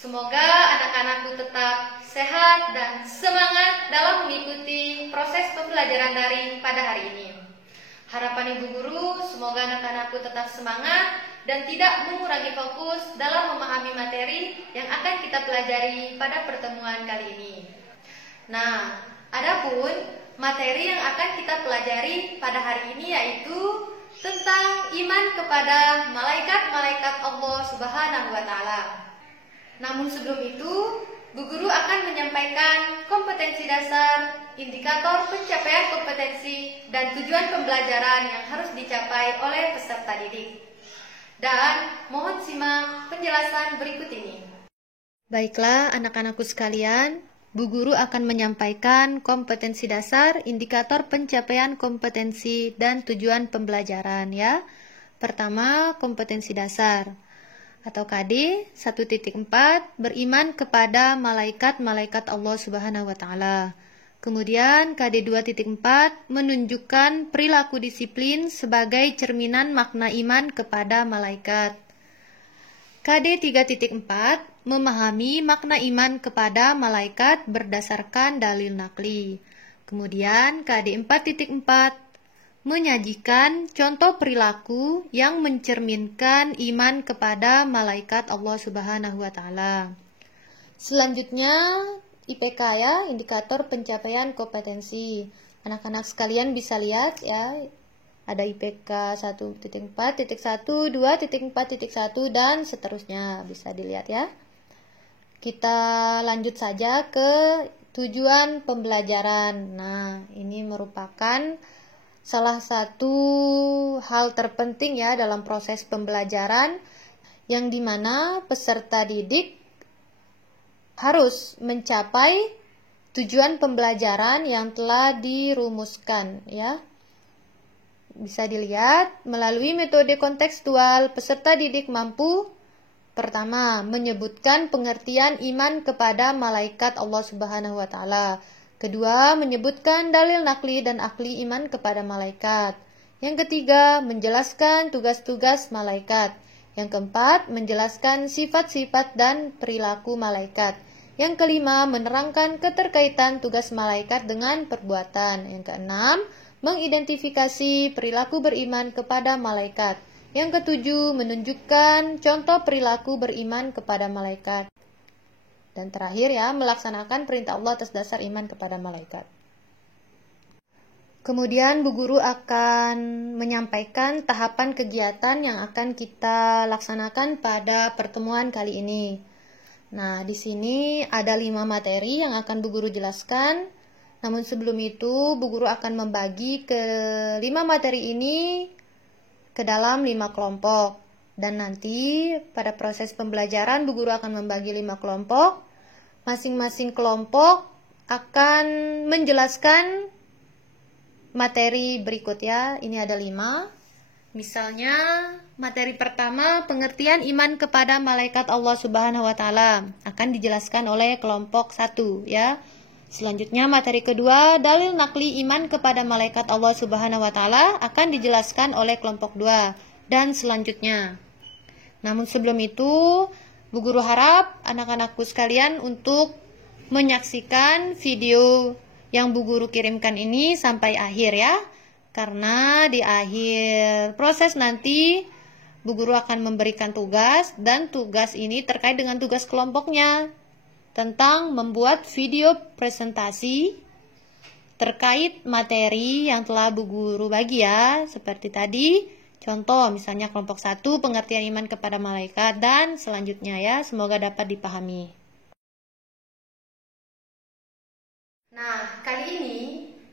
Semoga anak-anakku tetap sehat dan semangat dalam mengikuti proses pembelajaran daring pada hari ini. Harapan Ibu Guru, semoga anak-anakku tetap semangat dan tidak mengurangi fokus dalam memahami materi yang akan kita pelajari pada pertemuan kali ini. Nah, adapun materi yang akan kita pelajari pada hari ini yaitu tentang iman kepada malaikat-malaikat Allah Subhanahu wa Ta'ala. Namun sebelum itu, Bu Guru akan menyampaikan kompetensi dasar, indikator pencapaian kompetensi, dan tujuan pembelajaran yang harus dicapai oleh peserta didik. Dan mohon simak penjelasan berikut ini. Baiklah anak-anakku sekalian, Bu Guru akan menyampaikan kompetensi dasar, indikator pencapaian kompetensi, dan tujuan pembelajaran ya. Pertama, kompetensi dasar atau KD 1.4, beriman kepada malaikat-malaikat Allah Subhanahu wa Ta'ala. Kemudian KD 2.4, menunjukkan perilaku disiplin sebagai cerminan makna iman kepada malaikat. KD 3.4, memahami makna iman kepada malaikat berdasarkan dalil nakli. Kemudian KD 4.4, menyajikan contoh perilaku yang mencerminkan iman kepada malaikat Allah Subhanahu wa Ta'ala. Selanjutnya IPK ya, indikator pencapaian kompetensi. Anak-anak sekalian bisa lihat ya, ada IPK 1.4, 1, 2.4.1 dan seterusnya, bisa dilihat ya. Kita lanjut saja ke tujuan pembelajaran. Nah, ini merupakan salah satu hal terpenting ya dalam proses pembelajaran, yang dimana peserta didik harus mencapai tujuan pembelajaran yang telah dirumuskan ya. Bisa dilihat melalui metode kontekstual, peserta didik mampu pertama menyebutkan pengertian iman kepada malaikat Allah Subhanahu wa Ta'ala. Kedua, menyebutkan dalil nakli dan akli iman kepada malaikat. Yang ketiga, menjelaskan tugas-tugas malaikat. Yang keempat, menjelaskan sifat-sifat dan perilaku malaikat. Yang kelima, menerangkan keterkaitan tugas malaikat dengan perbuatan. Yang keenam, mengidentifikasi perilaku beriman kepada malaikat. Yang ketujuh, menunjukkan contoh perilaku beriman kepada malaikat. Dan terakhir ya, melaksanakan perintah Allah atas dasar iman kepada malaikat. Kemudian Bu Guru akan menyampaikan tahapan kegiatan yang akan kita laksanakan pada pertemuan kali ini. Nah, di sini ada 5 materi yang akan Bu Guru jelaskan. Namun sebelum itu, Bu Guru akan membagi ke 5 materi ini ke dalam 5 kelompok. Dan nanti pada proses pembelajaran Bu Guru akan membagi 5 kelompok. Masing-masing kelompok akan menjelaskan materi berikut ya. Ini ada 5. Misalnya materi pertama, pengertian iman kepada malaikat Allah Subhanahu wa Ta'ala, akan dijelaskan oleh kelompok 1 ya. Selanjutnya materi kedua, dalil nakli iman kepada malaikat Allah Subhanahu wa Ta'ala, akan dijelaskan oleh kelompok 2 dan selanjutnya. Namun sebelum itu, Bu Guru harap anak-anakku sekalian untuk menyaksikan video yang Bu Guru kirimkan ini sampai akhir ya. Karena di akhir proses nanti Bu Guru akan memberikan tugas, dan tugas ini terkait dengan tugas kelompoknya tentang membuat video presentasi terkait materi yang telah Bu Guru bagi ya. Seperti tadi, contoh misalnya kelompok 1, pengertian iman kepada malaikat, dan selanjutnya ya. Semoga dapat dipahami. Nah, kali ini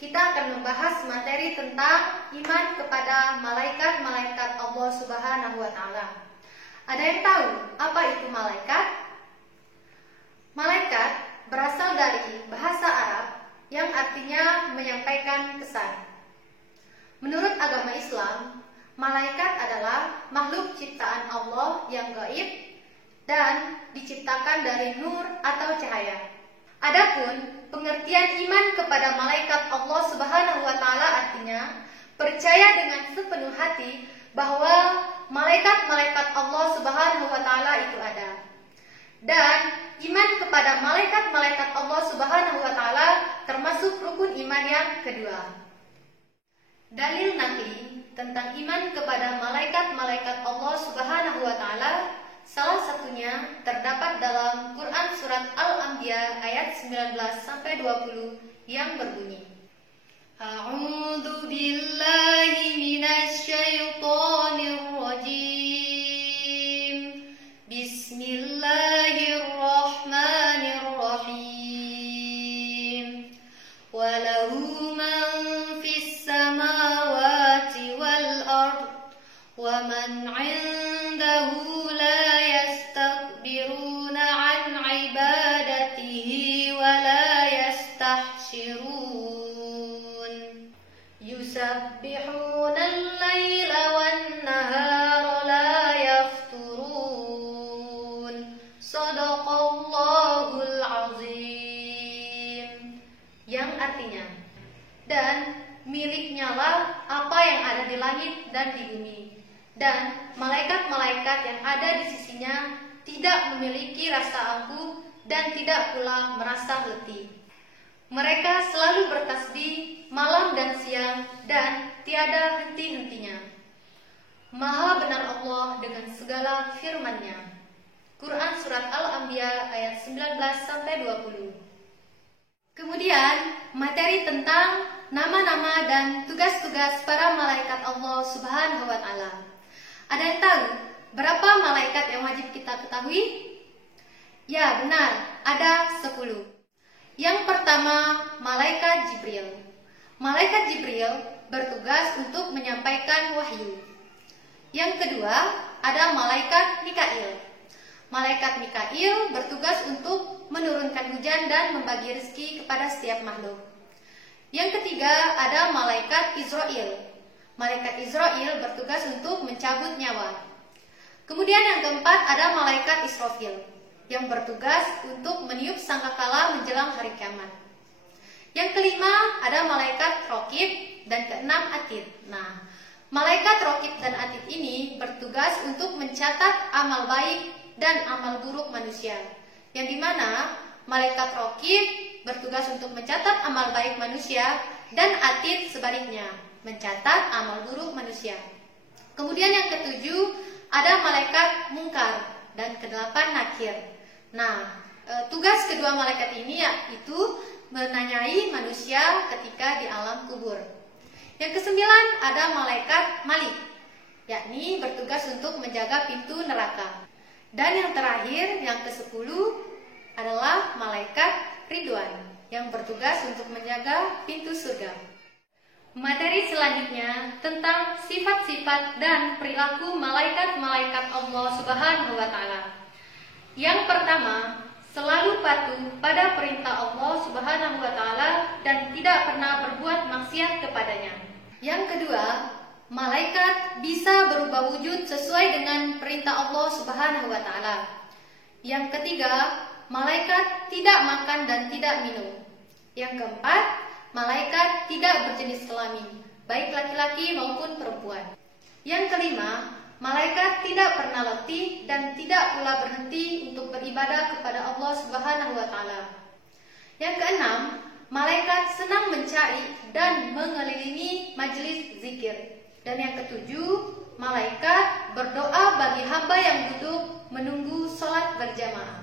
kita akan membahas materi tentang iman kepada malaikat-malaikat Allah Subhanahu wa Ta'ala. Ada yang tahu apa itu malaikat? Malaikat berasal dari bahasa Arab yang artinya menyampaikan pesan. Menurut agama Islam, malaikat adalah makhluk ciptaan Allah yang gaib dan diciptakan dari nur atau cahaya. Adapun pengertian iman kepada malaikat Allah Subhanahu wa Ta'ala artinya percaya dengan sepenuh hati bahwa malaikat-malaikat Allah Subhanahu wa Ta'ala itu ada. Dan iman kepada malaikat-malaikat Allah Subhanahu wa taala termasuk rukun iman yang kedua. Dalil nakli tentang iman kepada malaikat-malaikat Allah Subhanahu wa taala salah satunya terdapat dalam Quran surat Al-Anbiya ayat 19 sampai 20 yang berbunyi: A'udzu billahi minasy syaithanir rajim. Bismillahirrahmanirrahim. Walahu man fis samawati wal ard wa man 'indahu la yastakbiruna 'an 'ibadatihi wa la yastahsirun. Yusabbihuna al-laila wan-nahara la yafturun. Shadaqallahul azim. Yang artinya, dan miliknya lah apa yang ada di langit dan di bumi, dan malaikat-malaikat yang ada di sisinya tidak memiliki rasa angkuh dan tidak pula merasa letih. Mereka selalu bertasbih malam dan siang dan tiada henti-hentinya. Maha benar Allah dengan segala firman-Nya. Quran surat Al-Anbiya ayat 19 sampai 20. Kemudian materi tentang nama-nama dan tugas-tugas para malaikat Allah Subhanahu wa taala. Ada yang tahu berapa malaikat yang wajib kita ketahui? Ya, benar, ada 10. Yang pertama, malaikat Jibril. Malaikat Jibril bertugas untuk menyampaikan wahyu. Yang kedua, ada malaikat Mikail. Malaikat Mikail bertugas untuk menurunkan hujan dan membagi rezeki kepada setiap makhluk. Yang ketiga, ada malaikat Israel. Malaikat Israel bertugas untuk mencabut nyawa. Kemudian yang keempat, ada malaikat Israfil yang bertugas untuk meniup sangkakala menjelang hari kiamat. Yang kelima, ada malaikat Raqib dan keenam Atid. Nah, malaikat Raqib dan Atid ini bertugas untuk mencatat amal baik dan amal buruk manusia. Yang dimana malaikat Raqib bertugas untuk mencatat amal baik manusia dan Atid sebaliknya, mencatat amal buruk manusia. Kemudian yang ketujuh, ada malaikat Munkar dan kedelapan Nakir. Nah, tugas kedua malaikat ini yaitu menanyai manusia ketika di alam kubur. Yang kesembilan, ada malaikat Malik, yakni bertugas untuk menjaga pintu neraka. Dan yang terakhir, yang ke-10 adalah malaikat Ridwan yang bertugas untuk menjaga pintu surga. Materi selanjutnya tentang sifat-sifat dan perilaku malaikat-malaikat Allah Subhanahu wa taala. Yang pertama, selalu patuh pada perintah Allah Subhanahu wa taala dan tidak pernah berbuat maksiat kepadanya. Yang kedua, malaikat bisa berubah wujud sesuai dengan perintah Allah Subhanahu wa taala. Yang ketiga, malaikat tidak makan dan tidak minum. Yang keempat, malaikat tidak berjenis kelamin, baik laki-laki maupun perempuan. Yang kelima, malaikat tidak pernah letih dan tidak pula berhenti untuk beribadah kepada Allah Subhanahu wa taala. Yang keenam, malaikat senang mencari dan mengelilingi majelis zikir. Dan yang ketujuh, malaikat berdoa bagi hamba yang duduk menunggu sholat berjamaah.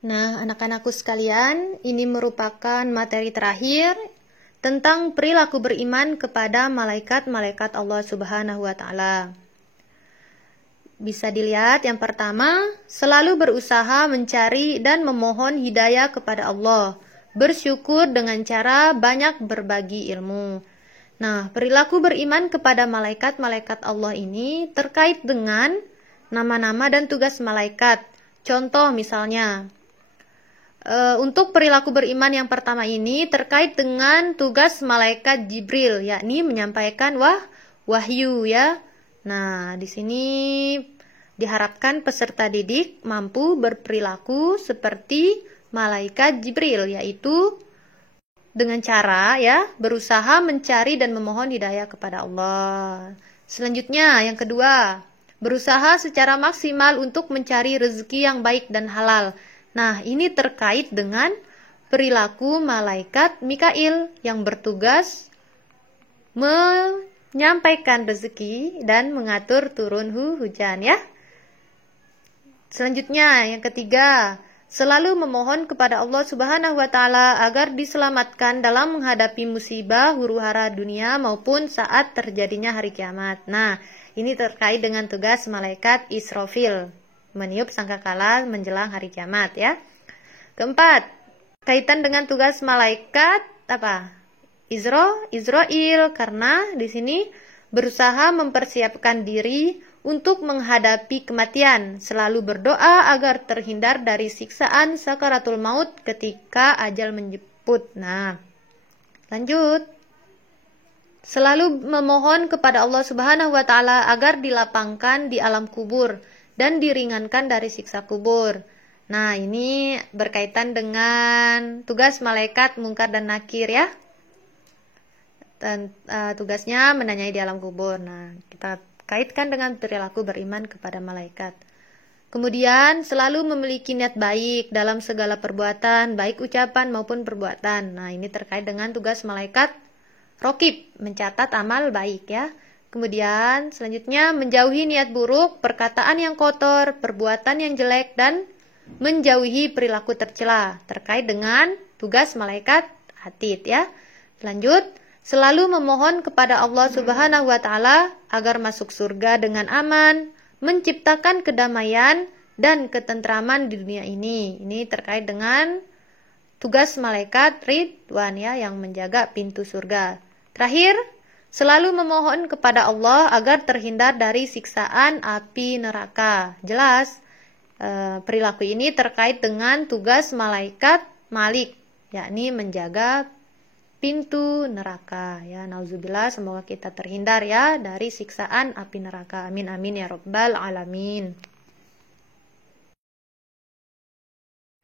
Nah, anak-anakku sekalian, ini merupakan materi terakhir tentang perilaku beriman kepada malaikat-malaikat Allah Subhanahu wa taala. Bisa dilihat yang pertama, selalu berusaha mencari dan memohon hidayah kepada Allah, bersyukur dengan cara banyak berbagi ilmu. Nah, perilaku beriman kepada malaikat-malaikat Allah ini terkait dengan nama-nama dan tugas malaikat. Contoh misalnya, untuk perilaku beriman yang pertama ini terkait dengan tugas malaikat Jibril, yakni menyampaikan wahyu ya. Nah, di sini diharapkan peserta didik mampu berperilaku seperti malaikat Jibril, yaitu dengan cara ya berusaha mencari dan memohon hidayah kepada Allah. Selanjutnya yang kedua, berusaha secara maksimal untuk mencari rezeki yang baik dan halal. Nah, ini terkait dengan perilaku malaikat Mikail yang bertugas menyampaikan rezeki dan mengatur turun hujan ya. Selanjutnya, yang ketiga, selalu memohon kepada Allah Subhanahu wa taala agar diselamatkan dalam menghadapi musibah huru-hara dunia maupun saat terjadinya hari kiamat. Nah, ini terkait dengan tugas malaikat Israfil, meniup sangkakala menjelang hari kiamat ya. Keempat, kaitan dengan tugas malaikat apa? Israel, karena di sini berusaha mempersiapkan diri untuk menghadapi kematian, selalu berdoa agar terhindar dari siksaan sakaratul maut ketika ajal menjemput. Nah, lanjut. Selalu memohon kepada Allah Subhanahu wa taala agar dilapangkan di alam kubur dan diringankan dari siksa kubur. Nah, ini berkaitan dengan tugas malaikat Munkar dan Nakir ya. Dan tugasnya menanyai di alam kubur. Nah, kita kaitkan dengan perilaku beriman kepada malaikat. Kemudian selalu memiliki niat baik dalam segala perbuatan, baik ucapan maupun perbuatan. Nah, ini terkait dengan tugas malaikat Raqib, mencatat amal baik ya. Kemudian selanjutnya menjauhi niat buruk, perkataan yang kotor, perbuatan yang jelek, dan menjauhi perilaku tercela, terkait dengan tugas malaikat Atid ya. Lanjut, selalu memohon kepada Allah Subhanahu wa taala agar masuk surga dengan aman, menciptakan kedamaian dan ketentraman di dunia ini. Ini terkait dengan tugas malaikat Ridwan ya, yang menjaga pintu surga. Terakhir, selalu memohon kepada Allah agar terhindar dari siksaan api neraka. Jelas, perilaku ini terkait dengan tugas malaikat Malik, yakni menjaga pintu neraka ya. Nauzubillah, semoga kita terhindar ya dari siksaan api neraka. Amin amin ya rabbal alamin.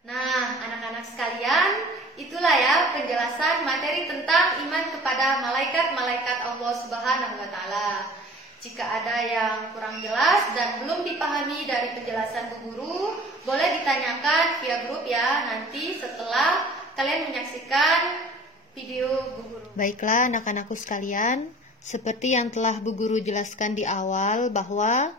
Nah, anak-anak sekalian, itulah ya penjelasan materi tentang iman kepada malaikat-malaikat Allah Subhanahu wa taala. Jika ada yang kurang jelas dan belum dipahami dari penjelasan Bu Guru, boleh ditanyakan via grup ya, nanti setelah kalian menyaksikan video Bu Guru. Baiklah anak-anakku sekalian, seperti yang telah Bu Guru jelaskan di awal bahwa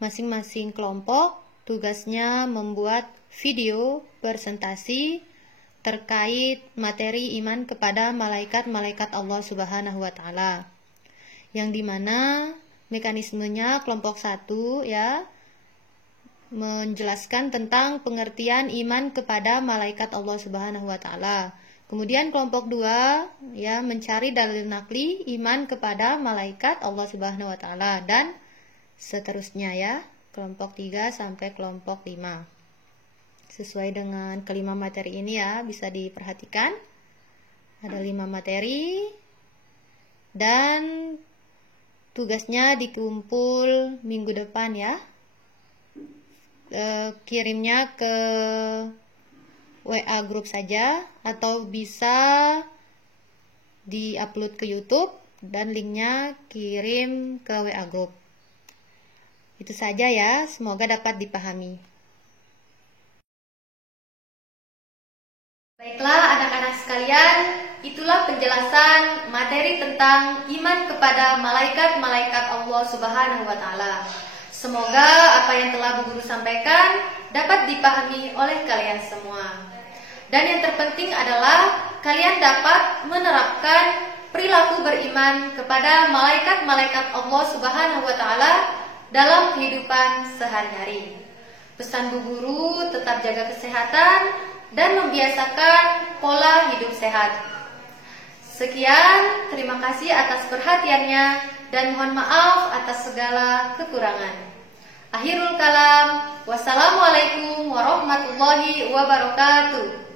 masing-masing kelompok tugasnya membuat video presentasi terkait materi iman kepada malaikat-malaikat Allah Subhanahu wa taala. Yang dimana mekanismenya kelompok 1 ya menjelaskan tentang pengertian iman kepada malaikat Allah Subhanahu wa taala. Kemudian kelompok 2 ya mencari dalil nakli iman kepada malaikat Allah Subhanahu wa taala, dan seterusnya ya, kelompok 3 sampai kelompok 5. Sesuai dengan kelima materi ini ya, bisa diperhatikan. Ada 5 materi dan tugasnya dikumpul minggu depan ya. Kirimnya ke WA grup saja atau bisa di-upload ke YouTube dan linknya kirim ke WA grup. Itu saja ya, semoga dapat dipahami. Baiklah anak-anak sekalian, itulah penjelasan materi tentang iman kepada malaikat-malaikat Allah Subhanahu wa taala. Semoga apa yang telah Bu Guru sampaikan dapat dipahami oleh kalian semua. Dan yang terpenting adalah kalian dapat menerapkan perilaku beriman kepada malaikat-malaikat Allah Subhanahu wa taala dalam kehidupan sehari-hari. Pesan Bu Guru tetap jaga kesehatan dan membiasakan pola hidup sehat. Sekian, terima kasih atas perhatiannya dan mohon maaf atas segala kekurangan. Akhirul kalam, wassalamualaikum warahmatullahi wabarakatuh.